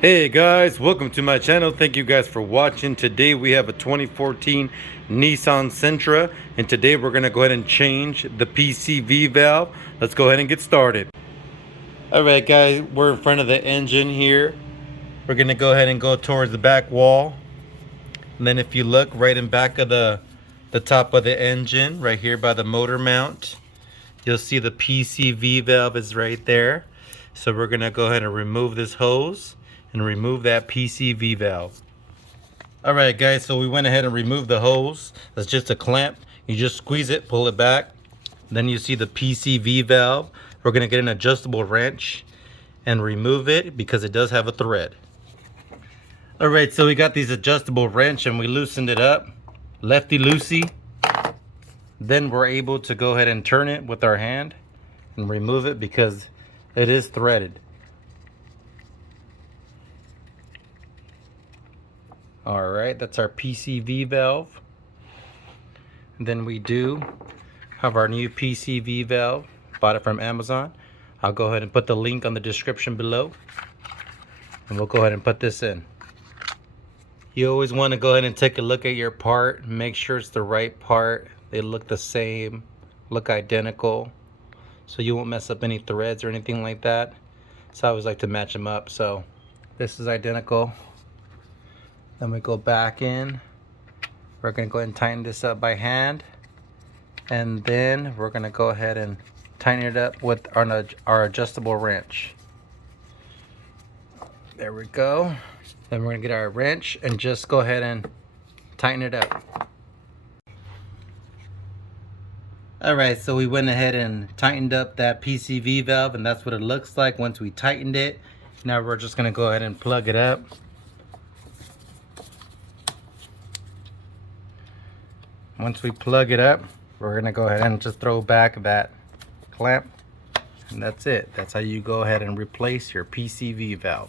Hey guys, welcome to my channel. Thank you guys for watching. Today we have a 2014 Nissan Sentra, and today we're going to go ahead and change the PCV valve. Let's go ahead and get started. Alright guys, we're in front of the engine here. We're going to go ahead and go towards the back wall. And then if you look right in back of the top of the engine, right here by the motor mount, you'll see the PCV valve is right there. So we're going to go ahead and remove this hose and remove that PCV valve. Alright guys, so we went ahead and removed the hose. That's just a clamp. You just squeeze it, pull it back. Then you see the PCV valve. We're going to get an adjustable wrench and remove it because it does have a thread. Alright, so we got these adjustable wrench and we loosened it up. Lefty loosey. Then we're able to go ahead and turn it with our hand and remove it because it is threaded. Alright, that's our PCV valve. And then we do have our new PCV valve. Bought it from Amazon. I'll go ahead and put the link on the description below. And we'll go ahead and put this in. You always want to go ahead and take a look at your part. Make sure it's the right part. They look the same, look identical. So you won't mess up any threads or anything like that. So I always like to match them up. So this is identical. Then we go back in. We're going to go ahead and tighten this up by hand. And then we're going to go ahead and tighten it up with our adjustable wrench. There we go. Then we're going to get our wrench and just go ahead and tighten it up. Alright, so we went ahead and tightened up that PCV valve, and that's what it looks like once we tightened it. Now we're just going to go ahead and plug it up. Once we plug it up, we're going to go ahead and just throw back that clamp, and that's it. That's how you go ahead and replace your PCV valve.